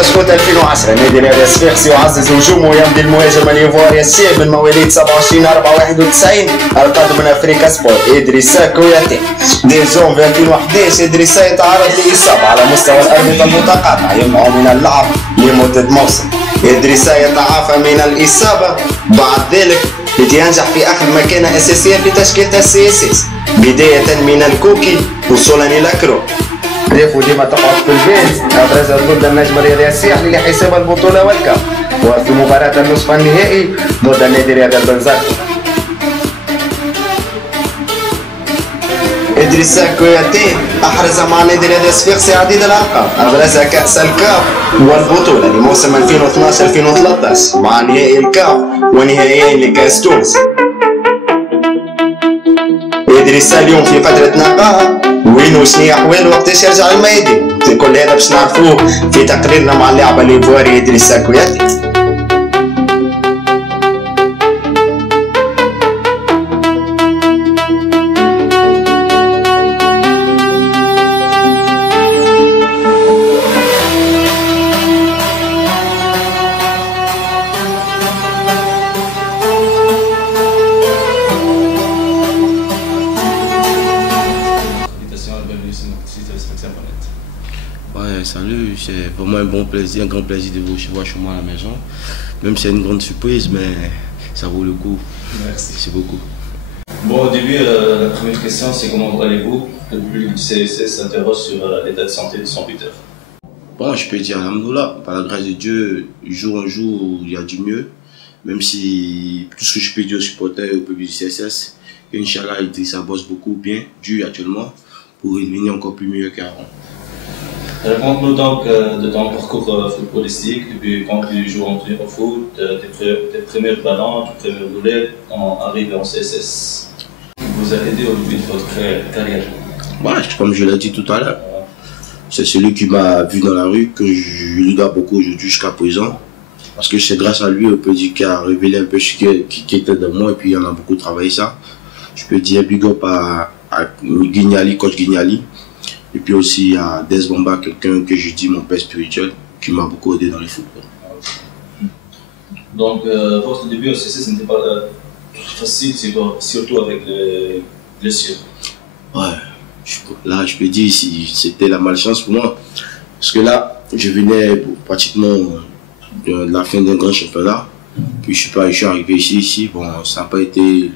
تشكوت 2010 نادي الرياضي الصفاقسي يعزز هجومه ويمضي المهاجم الإيفواري الشاب من مواليد 27 4 91 القادم من افريقيا سبور إدريسا كوياتي. دير جونفي 2011 إدريسا يتعرض لإصابة على مستوى الأربطة المتقاطعة يمنع من اللعب لمدة موسم. إدريسا يتعافى من الإصابة بعد ذلك ينجح في أخذ مكانة أساسية في تشكيلة السياسيس بداية من الكوكي وصولا إلى كرو. ريفو ديما تقعد في البيت أبرز ضد النجم الرياضي الساحلي لحساب البطولة والكاس وفي مباراة النصف النهائي ضد النادي الرياضي البنزرتي. إدريسا كوياتي أحرز مع النادي الرياضي الصفاقسي عديد الألقاب أبرزها كأس الكاف والبطولة لموسم 2012-2013 مع نهائي الكاف ونهائيين لكأس تونس. إدريسا اليوم في فترة نقاهة وين وشنو أحواله وقتاش يرجع للميادين. كل هذا باش نعرفوه في تقريرنا مع اللاعب الإيفواري إدريسا كوياتي. Ouais, salut, c'est vraiment un bon plaisir, un grand plaisir de vous recevoir chez moi à la maison. Même si c'est une grande surprise, mais ça vaut le coup. Merci. C'est beaucoup. Bon, au début, la première question, c'est comment allez-vous? Le public du CSS s'interroge sur l'état de santé de son buteur. Bon, je peux dire, alhamdoulilah, par la grâce de Dieu, jour en jour, il y a du mieux. Même si tout ce que je peux dire aux supporters et au public du CSS, Inch'Allah, Idrissa bosse beaucoup bien, dur actuellement, pour revenir encore plus mieux qu'avant. Raconte-nous donc de ton parcours footballistique, depuis quand tu joues au foot, tes premiers ballons, tes premiers boulets, arrivés en CSS. Qui vous a aidé au début de votre carrière? Ouais, comme je l'ai dit tout à l'heure, c'est celui qui m'a vu dans la rue, que je lui dois beaucoup aujourd'hui jusqu'à présent. Parce que c'est grâce à lui, on peut dire, qu'il a révélé un peu ce qui était de moi, et puis on a beaucoup travaillé ça. Je peux dire big up à Guignali, coach Guignali. Et puis aussi à Des Bamba, quelqu'un que je dis mon père spirituel, qui m'a beaucoup aidé dans le football. Donc, votre début au CSS n'était pas facile, surtout avec les blessures. Ouais, là je peux dire si c'était la malchance pour moi. Parce que là, je venais pratiquement de la fin d'un grand championnat. Puis je suis arrivé ici, bon, ça n'a pas été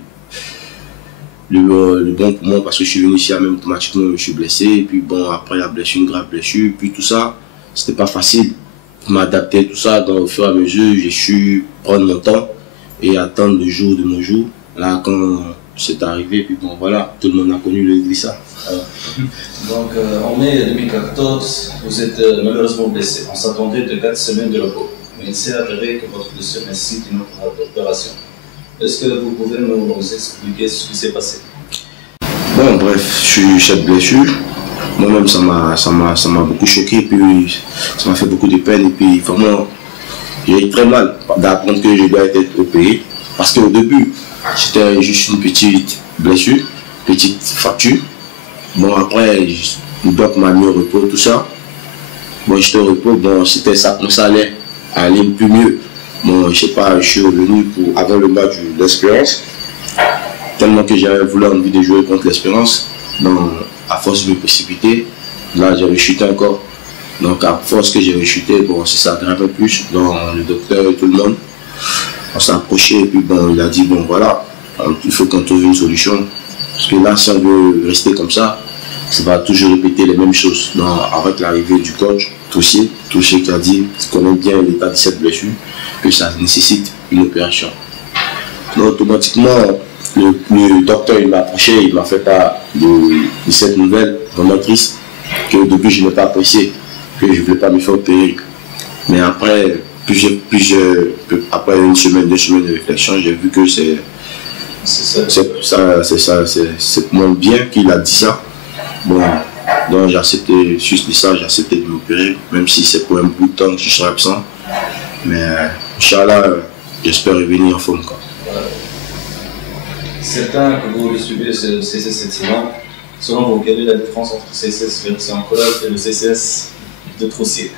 le bon pour moi parce que je suis venu ici même automatiquement je me suis blessé et puis bon après la blessure, une grave blessure, puis tout ça c'était pas facile pour m'adapter tout ça. Donc au fur et à mesure j'ai su prendre mon temps et attendre le jour de mon jour. Là quand c'est arrivé puis bon voilà, tout le monde a connu le Idrissa. Donc en mai 2014 vous êtes malheureusement blessé. On s'attendait de 4 semaines de repos, mais il s'est avéré que votre blessure nécessite une opération. Est-ce que vous pouvez nous expliquer ce qui s'est passé? Bon, bref, je suis cette blessure. Moi-même, ça m'a beaucoup choqué, puis ça m'a fait beaucoup de peine. Et puis vraiment, j'ai eu très mal d'apprendre que je dois être opéré. Parce qu'au début, c'était juste une petite blessure, petite fracture. Bon, après, le doc m'a mis au repos, tout ça. Bon, j'étais au repos, bon, ça allait aller plus mieux. Bon, je sais pas, je suis revenu avant le match de l'Espérance, tellement que j'avais voulu envie de jouer contre l'Espérance. Donc, à force de me précipiter, là j'ai rechuté encore. Donc, à force que j'ai rechuté, bon, ça aggravait plus. Donc, le docteur et tout le monde, on s'est approché et puis bon, il a dit bon, voilà, il faut qu'on trouve une solution. Parce que là, si on veut rester comme ça va toujours répéter les mêmes choses. Donc, avec l'arrivée du coach, Touché qui a dit qu'il connaît bien l'état de cette blessure, que ça nécessite une opération. Donc automatiquement, le docteur m'a approché, il m'a fait part de cette nouvelle vraiment triste, que au début je n'ai pas apprécié, que je ne voulais pas me faire opérer. Mais après, après une semaine, 2 semaines de réflexion, j'ai vu que c'est moins bien qu'il a dit ça. Bon, donc j'ai accepté, juste de ça, j'ai accepté de m'opérer, même si c'est pour un bout de temps que je serai absent. Mais Inch'Allah, j'espère revenir en forme. Certains que vous suivez le CSS cette saison, selon vous, quelle est la différence entre le CSS version collage et le CSS de Troussier?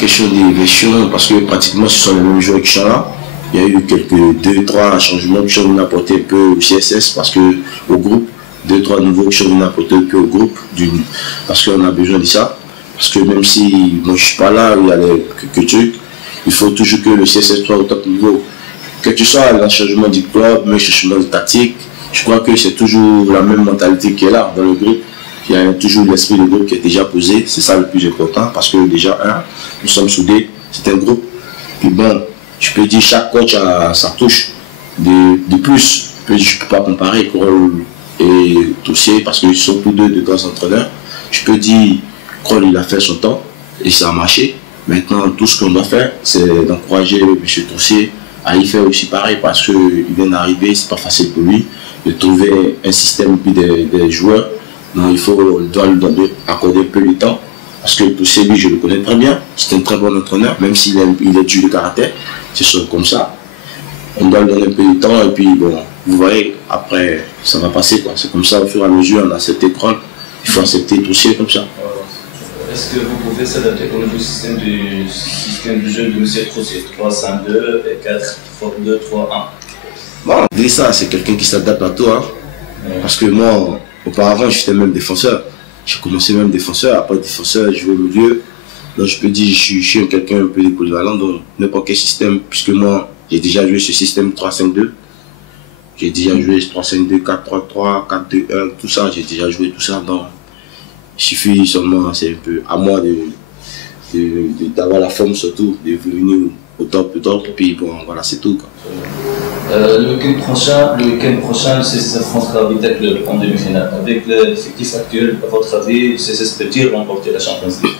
question des versions parce que pratiquement ce sont les mêmes joueurs qui sont là. Il y a eu quelques 2-3 changements qui sont venus apporter un peu au CSS parce que au groupe, 2-3 nouveaux qui sont venus apporter un peu au groupe parce qu'on a besoin de ça. Parce que même si moi je suis pas là, il y a quelques trucs, il faut toujours que le CSS soit au top niveau. Que tu sois le changement du club, le changement de tactique, je crois que c'est toujours la même mentalité qui est là dans le groupe. Il y a toujours l'esprit de groupe qui est déjà posé, c'est ça le plus important parce que déjà, nous sommes soudés, c'est un groupe. Puis bon, je peux dire chaque coach a sa touche de plus. Je ne peux pas comparer Kroll et Tossier parce qu'ils sont tous deux de grands entraîneurs. Je peux dire Kroll il a fait son temps et ça a marché. Maintenant, tout ce qu'on doit faire, c'est d'encourager M. Tossier à y faire aussi pareil parce qu'il vient d'arriver, c'est pas facile pour lui de trouver un système puis des joueurs. Donc on doit lui accorder un peu de temps parce que Tossier, lui, je le connais très bien. C'est un très bon entraîneur, même s'il est dur de caractère. C'est sûr comme ça. On doit lui donner un peu de temps et puis bon, vous voyez, après ça va passer quoi. C'est comme ça au fur et à mesure, on a accepté Kroll, il faut accepter Tossier comme ça. Est-ce que vous pouvez s'adapter au nouveau système de jeu de M. Tossier 3-5-2 et 4-4-2-3-1? Bon, dès ça, c'est quelqu'un qui s'adapte à tout. Hein. Parce que moi, auparavant, j'étais même défenseur. J'ai commencé même défenseur, après défenseur, je jouais au milieu. Donc je peux dire que je suis quelqu'un un peu polyvalent dans n'importe quel système, puisque moi, j'ai déjà joué ce système 3-5-2. J'ai déjà joué 3-5-2, 4-3-3, 4-2-1, tout ça, j'ai déjà joué tout ça. Donc il suffit seulement, c'est un peu à moi d'avoir la forme surtout, de venir au top, puis bon, voilà, c'est tout. Quoi. Le week-end prochain, le CSS affrontera Vita Club en demi-finale. Avec l'effectif actuel, à votre avis, le CSS peut-il remporter la Champions League?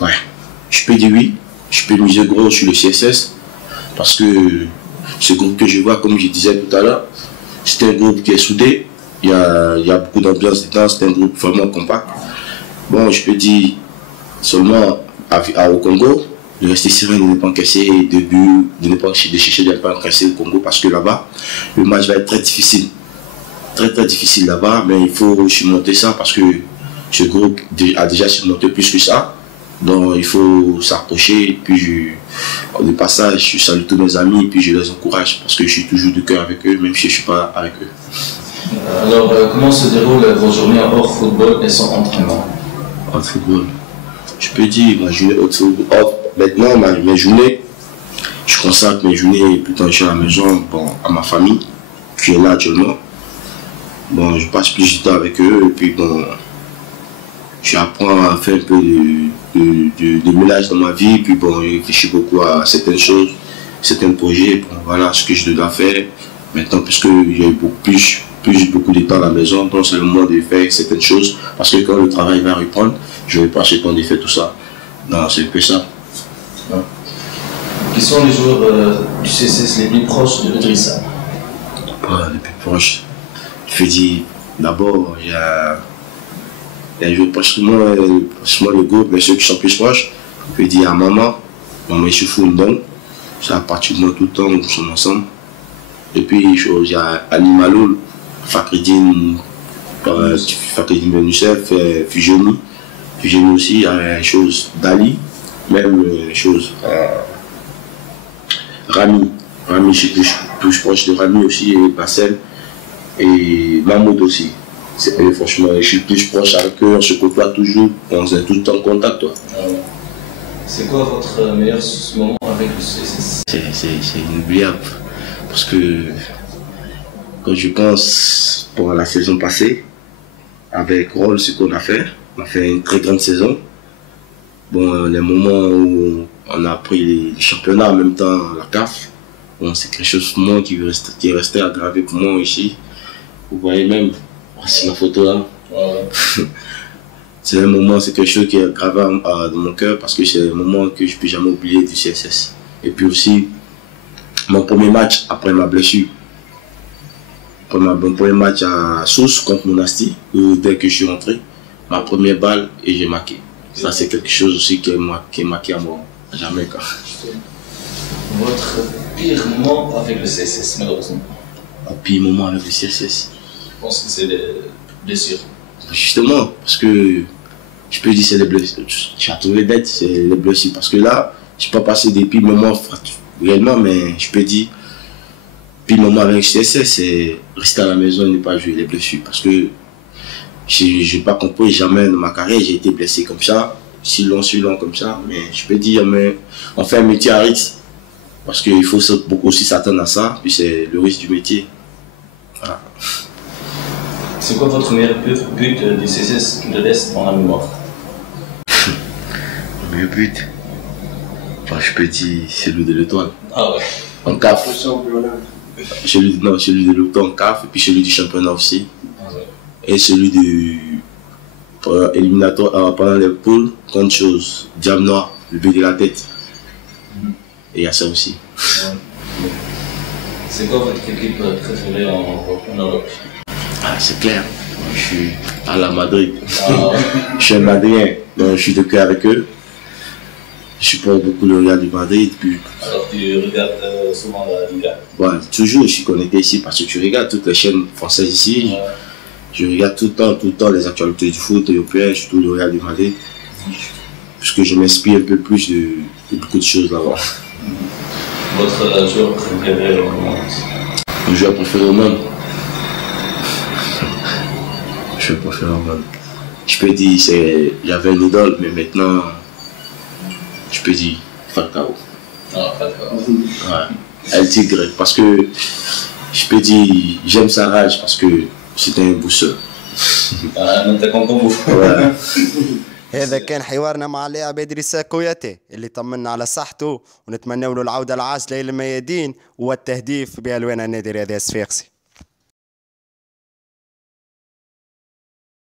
Ouais, je peux dire oui. Je peux miser gros sur le CSS parce que ce groupe que je vois, comme je disais tout à l'heure, c'est un groupe qui est soudé. Il y a beaucoup d'ambiance dedans, c'est un groupe vraiment compact. Bon, je peux dire seulement au Congo, de rester serein, de ne pas encaisser de buts, de chercher de ne pas encaisser le Congo parce que là-bas, le match va être très difficile. Très difficile là-bas, mais il faut surmonter ça parce que ce groupe a déjà surmonté plus que ça. Donc il faut s'approcher et puis de passage, je salue tous mes amis et puis je les encourage parce que je suis toujours de cœur avec eux, même si je ne suis pas avec eux. Alors, comment se déroulent vos journées hors football et sans entraînement? Hors football, je peux dire, ma journée hors football, maintenant mes journées, je consacre mes journées plutôt à la maison, bon, à ma famille qui est là actuellement. Bon, je passe plus de temps avec eux et puis bon, j'apprends à faire un peu de ménage dans ma vie et puis bon, je réfléchis beaucoup à certaines choses, certains projets, bon, voilà ce que je dois faire. Maintenant, puisque j'ai beaucoup de temps à la maison, donc c'est le moment de faire certaines choses parce que quand le travail va reprendre, je n'aurai pas ce temps de faire tout ça. Non, c'est un peu ça. Qui sont les joueurs du CSS les plus proches de Idrissa? Les plus proches, je veux dire, d'abord, il y a les joueurs proches de moi, le groupe, mais ceux qui sont plus proches, je veux dire à maman Issoufou Ndong, c'est à partir de moi tout le temps, nous sommes ensemble. Et puis, il y a Ali Maloul, Fakridine Benoussef, Fujoni aussi, il y a chose d'Ali, même chose. Rami, je suis plus proche de Rami aussi, et Bassel, et Mahmoud aussi. Franchement, je suis plus proche avec eux, on se côtoie toujours, on est tout le temps en contact. C'est quoi votre meilleur moment avec le CSS? C'est inoubliable, parce que quand je pense pour la saison passée, avec Kroll, ce qu'on a fait une très grande saison. Bon, les moments où on a pris les championnats en même temps, la CAF, bon, c'est quelque chose pour moi qui est resté aggravé pour moi ici. Vous voyez même, voici la photo là. C'est un moment, c'est quelque chose qui est gravé dans mon cœur parce que c'est un moment que je ne peux jamais oublier du CSS. Et puis aussi, mon premier match après ma blessure. Mon premier match à Sousse contre Monastir, dès que je suis rentré, ma première balle et j'ai marqué. Ça, c'est quelque chose aussi qui est marqué à moi, à jamais. Votre pire moment avec le CSS, malheureusement? Mon pire moment avec le CSS? Je pense que c'est les blessures. Justement, parce que je peux dire c'est les blessures. Tu as trouvé d'être, c'est les blessures. Parce que là, je n'ai pas passé des pires moments réellement, mais je peux dire, pire moment avec HTSS, c'est rester à la maison et ne pas jouer les blessures. Parce que je n'ai pas compris jamais dans ma carrière, j'ai été blessé comme ça, si long comme ça. Mais je peux dire, mais on fait un métier à risque. Parce qu'il faut aussi s'attendre à ça, puis c'est le risque du métier. Voilà. C'est quoi votre meilleur but du CCS de l'Est en la mémoire? Le meilleur but, enfin, je peux dire celui de l'Étoile. Ah ouais. En CAF. Celui de l'Étoile en CAF, et puis celui du championnat aussi. Ah ouais. Et celui du éliminatoire pendant les poules, contre chose, Diable Noir, le but de la tête. Et il y a ça aussi. Ouais. C'est quoi votre équipe préférée en Europe? Ah, c'est clair. Moi, je suis à la Madrid. Ah ouais. Je suis un Madrien, donc je suis de cœur avec eux. Je supporte beaucoup le Real du Madrid. Puis... Alors tu regardes souvent la Liga? Ouais, toujours je suis connecté ici parce que tu regardes toutes les chaînes françaises ici. Ouais. Je regarde tout le temps les actualités du foot européen, surtout le Real du Madrid. Parce que je m'inspire un peu plus de beaucoup de choses là-bas. Votre joueur préféré au monde? Mon joueur préféré au monde? Je préfère au monde. Je peux dire, j'avais une idole, mais maintenant, je peux dire Falcao. Ah, Falcao. Ouais. El Tigre, parce que je peux dire, j'aime sa rage parce que c'était un booster. Ah, انت كنت Ouais. هذا كان حوارنا مع اللاعب إدريسا كوياتي اللي طمنا على صحته ونتمنى له العودة العاجلة إلى الميادين والتهديف بألوان النادي الرياضي الصفاقسي.